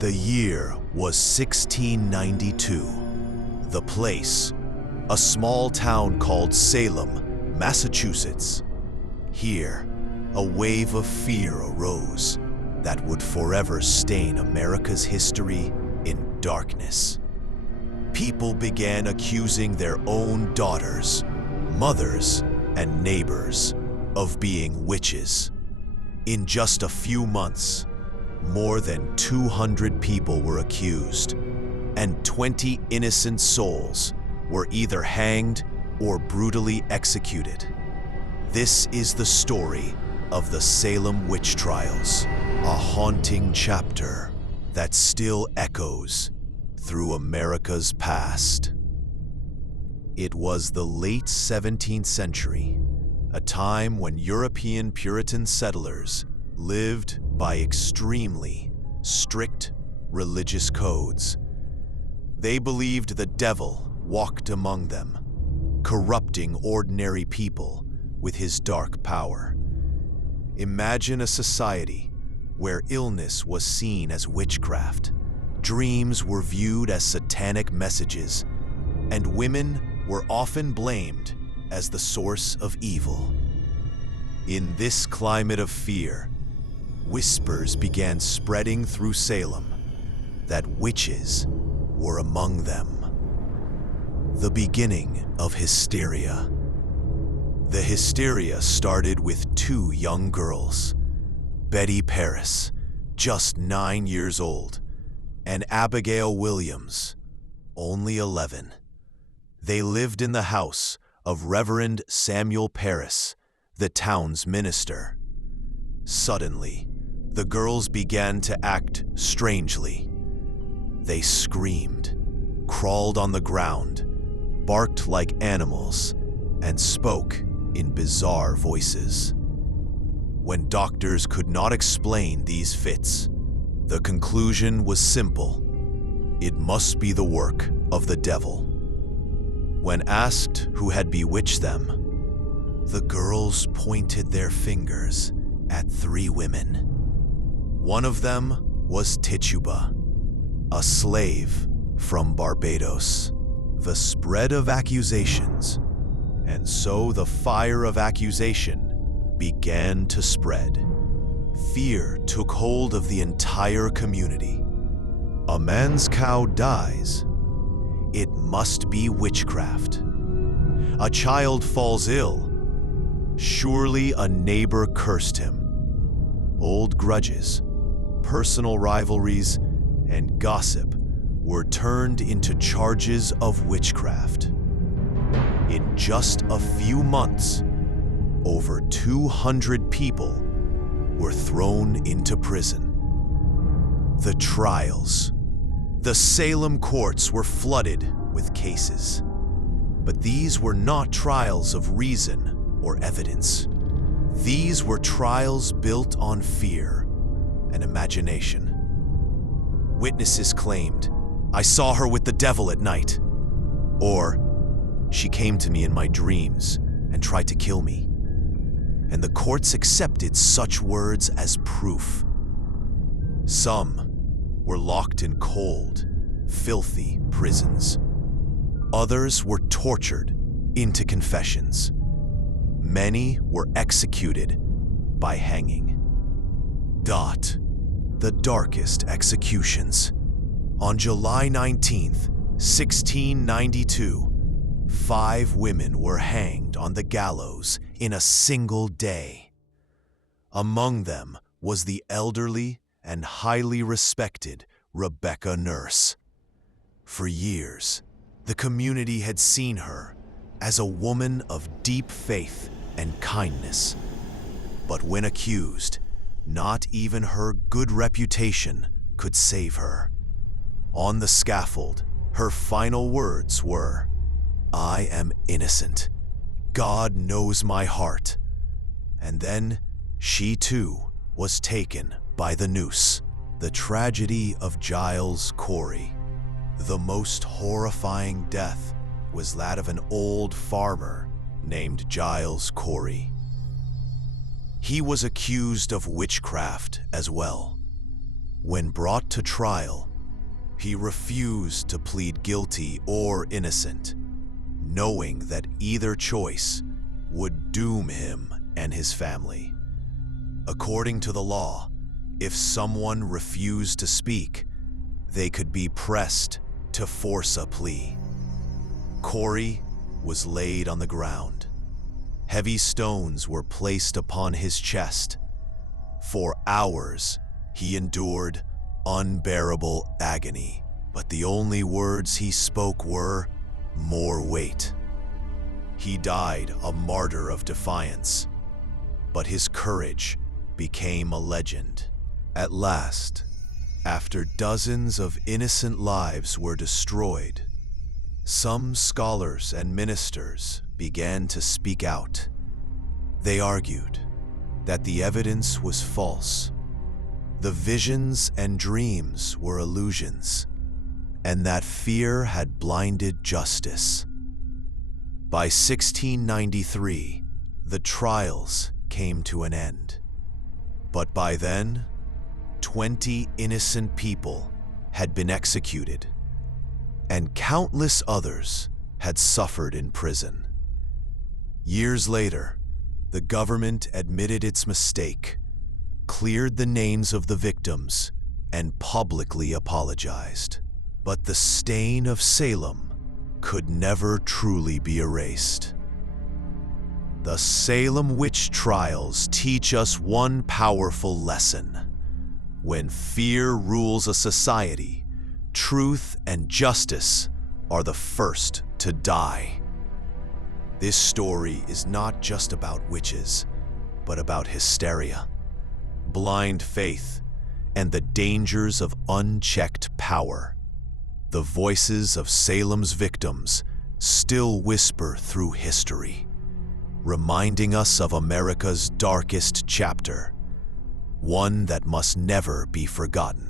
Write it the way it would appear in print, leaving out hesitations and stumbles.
The year was 1692. The place, a small town called Salem, Massachusetts. Here, a wave of fear arose that would forever stain America's history in darkness. People began accusing their own daughters, mothers, and neighbors of being witches. In just a few months, more than 200 people were accused, and 20 innocent souls were either hanged or brutally executed. This is the story of the Salem Witch Trials, a haunting chapter that still echoes through America's past. It was the late 17th century, a time when European Puritan settlers lived by extremely strict religious codes. They believed the devil walked among them, corrupting ordinary people with his dark power. Imagine a society where illness was seen as witchcraft, dreams were viewed as satanic messages, and women were often blamed as the source of evil. In this climate of fear, whispers began spreading through Salem that witches were among them. The beginning of hysteria. The hysteria started with two young girls, Betty Paris, just 9 years old, and Abigail Williams, only 11. They lived in the house of Reverend Samuel Paris, the town's minister. Suddenly, the girls began to act strangely. They screamed, crawled on the ground, barked like animals, and spoke in bizarre voices. When doctors could not explain these fits, the conclusion was simple: it must be the work of the devil. When asked who had bewitched them, the girls pointed their fingers at 3 women. One of them was Tituba, a slave from Barbados. The spread of accusations, and so the fire of accusation began to spread. Fear took hold of the entire community. A man's cow dies. It must be witchcraft. A child falls ill. Surely a neighbor cursed him. Old grudges, personal rivalries, and gossip were turned into charges of witchcraft. In just a few months, over 200 people were thrown into prison. The trials. The Salem courts were flooded with cases. But these were not trials of reason or evidence. These were trials built on fear and imagination. Witnesses claimed, "I saw her with the devil at night," or "She came to me in my dreams and tried to kill me." And the courts accepted such words as proof. Some were locked in cold, filthy prisons. Others were tortured into confessions. Many were executed by hanging. The darkest executions. On July 19th, 1692, 5 women were hanged on the gallows in a single day. Among them was the elderly and highly respected Rebecca Nurse. For years, the community had seen her as a woman of deep faith and kindness. But when accused, not even her good reputation could save her. On the scaffold, her final words were, "I am innocent. God knows my heart." And then she too was taken by the noose. The tragedy of Giles Corey. The most horrifying death was that of an old farmer named Giles Corey. He was accused of witchcraft as well. When brought to trial, he refused to plead guilty or innocent, knowing that either choice would doom him and his family. According to the law, if someone refused to speak, they could be pressed to force a plea. Corey was laid on the ground. Heavy stones were placed upon his chest. For hours, he endured unbearable agony, but the only words he spoke were, "More weight." He died a martyr of defiance, but his courage became a legend. At last, after dozens of innocent lives were destroyed, some scholars and ministers began to speak out. They argued that the evidence was false, the visions and dreams were illusions, and that fear had blinded justice. By 1693, the trials came to an end. But by then, 20 innocent people had been executed, and countless others had suffered in prison. Years later, the government admitted its mistake, cleared the names of the victims, and publicly apologized. But the stain of Salem could never truly be erased. The Salem Witch Trials teach us one powerful lesson. When fear rules a society, truth and justice are the first to die. This story is not just about witches, but about hysteria, blind faith, and the dangers of unchecked power. The voices of Salem's victims still whisper through history, reminding us of America's darkest chapter, one that must never be forgotten.